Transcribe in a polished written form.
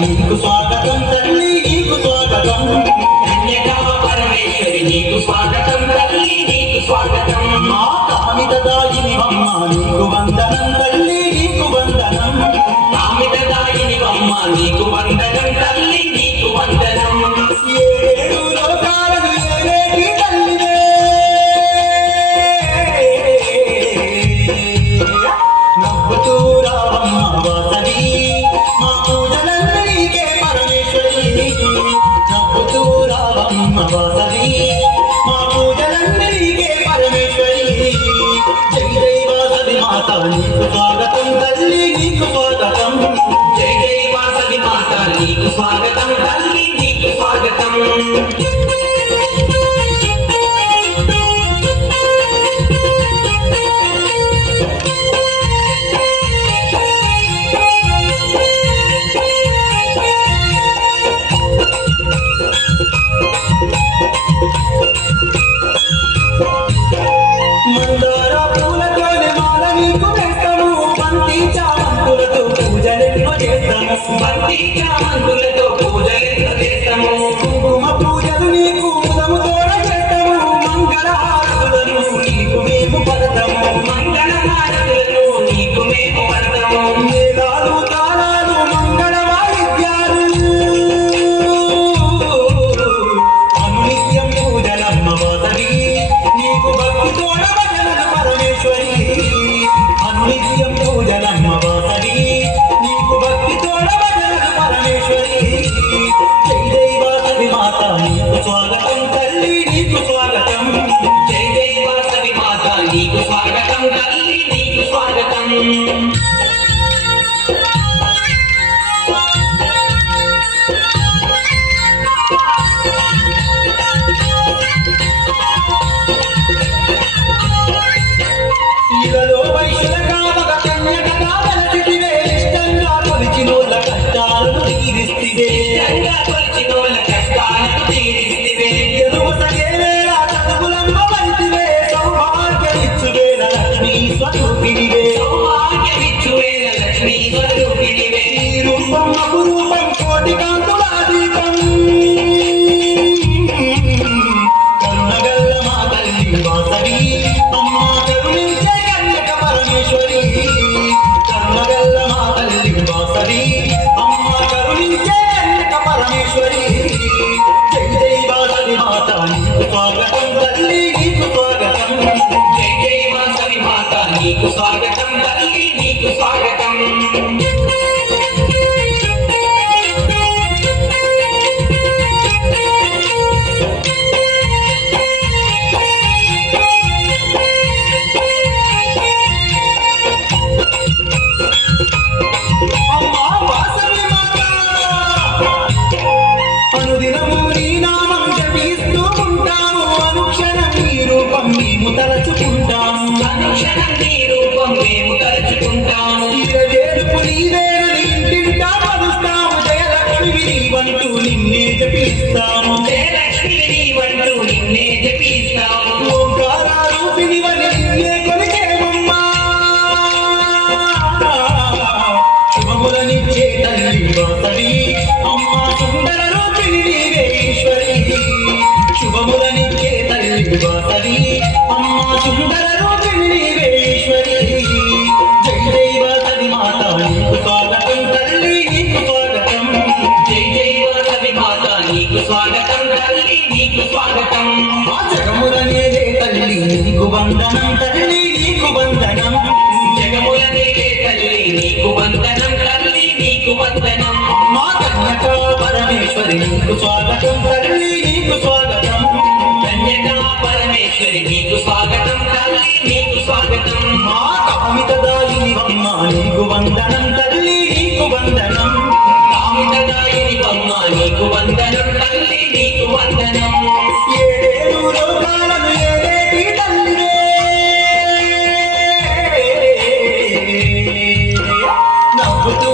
నీకు స్వాగతం తల్లి నీకు స్వాగతం కన్యకా పరమేశ్వరి నీకు స్వాగతం తల్లి నీకు స్వాగతం మా కామితదాయిని అమ్మ నీకు వందనం తల్లి నీకు వందనం కామితదాయిని అమ్మ నీకు వందనం తల్లి నీకు వందనం ఏడు లోకాలను ఏలేటి తల్లివే నవ్వుతూ రావమ్మ వాసవి మా పూజలన్నీ నీకే పరమేశ్వరి నవ్వుతూ రావమ్మ వాసవి మా పూజలన్నీ నీకే పరమేశ్వరి జై జై వాసవి మాత నీకు స్వాగతం తల్లి నీకు స్వాగతం జై జై వాసవి మాత నీకు స్వాగతం తల్లి నీకు స్వాగతం మందార పూలతోనే మాల నీకు వేస్తాము బంతి చామంతులతో పూజలెన్నో చేస్తాము భక్తి చామంతులతో పూజలెంత చేస్తాము కుంకుమ పూజలు నీకు ఉదముతోడ చేస్తాము మంగళహారతులను నీకు మేము పడతాము మంగళ హారతులను నీకు మేము పడతాము మేళాలు తాళాలు మంగళ వాయిద్యాలు అనునిత్యం పూజలమ్మ వాసవి నీకు భక్తితోడ భజనలు పరమేశ్వరి అనునిత్యం పూజలమ్మ వాసవి నీకు భక్తితోడ భజనలు పరమేశ్వరి జై జై వాసవి మాత నీకు స్వాగతం తల్లి నీకు స్వాగతం జై జై వాసవి మాత నీకు స్వాగతం తల్లి నీకు స్వాగతం ఇలలో వైశ్యుల కామక కన్యకగా వెలసితివే ఇష్టంగా కొలిచినోళ్ళ కష్టాలను తీరిస్తివే గంగా కొలిచినోళ్ళ కష్టాలను తీరిస్తివే ఎరువసగే వేళ చదువులమ్మ వంటివే సౌభాగ్యమిచ్చు వేళ లక్ష్మీ స్వరూపినివే సౌభాగ్యమిచ్చు వేల లక్ష్మీ స్వరూపిణివే ఈ రూపం అపురూపం కోటి కాంతుల దీపం కరుణగల్ల మా తల్లి వాసవి అమ్మ కరుణించే కన్యక పరమేశ్వరి కరుణగల్ల మా తల్లి వాసవి అమ్మ కరుణించే కన్యక పరమేశ్వరి జై జై వాసవి మాత నీకు స్వాగతం తల్లి నీకు స్వాగతం జై జై వాసవి మాత నీకు స్వాగతం తల్లి నీకు స్వాగతం అమ్మా వాసవి మాత అనుదినము నీ నామం జపిస్తూ ఉంటాము అనుక్షణం నీ రూపం మేము తలచుకుంటాము అనుక్షణం నీ రూపం మేము తలుచుకుంటాము ఇరవేలుపు నీవేనని ఇంటింటా పలుస్తాము జయలక్ష్మి నీవంటూ నిన్నే జపిస్తాము జయలక్ష్మి నీవంటూ నిన్నే జపిస్తాము ఓంకార రూపినివని నిన్నే కొలిచేమమ్మా శుభములనిచ్చే తల్లి వాసవి అమ్మా సుందర రూపిణి నీవే ఈశ్వరి శుభములనిచ్చే తల్లి వాసవి అమ్మా సుందర రూపిణి నీవే ఈశ్వరి జై జై వాసవి మాత నీకు స్వాగతం తల్లి నీకు స్వాగతం జై జై వాసవి మాత నీకు స్వాగతం తల్లి నీకు స్వాగతం మా జగములనేదే తల్లి నీకు వందనం తల్లి నీకు వందనం జగముల నీకే తల్లి నీకు వందనం తల్లి నీకు వందనం మా కన్యకా పరమేశ్వరి నీకు స్వాగతం తల్లి నీకు స్వాగతం కన్యకా పరమేశ్వరి నీకు స్వాగతం తల్లి నీకు స్వాగతం మా కామితదాయిని అమ్మ నీకు వందనం తల్లి నీకు వందనం కామితదాయిని అమ్మ నీకు వందనం తల్లి నీకు వందనం ఏడేడు లోకాలను ఏలేటి తల్లివే నవ్వుతూ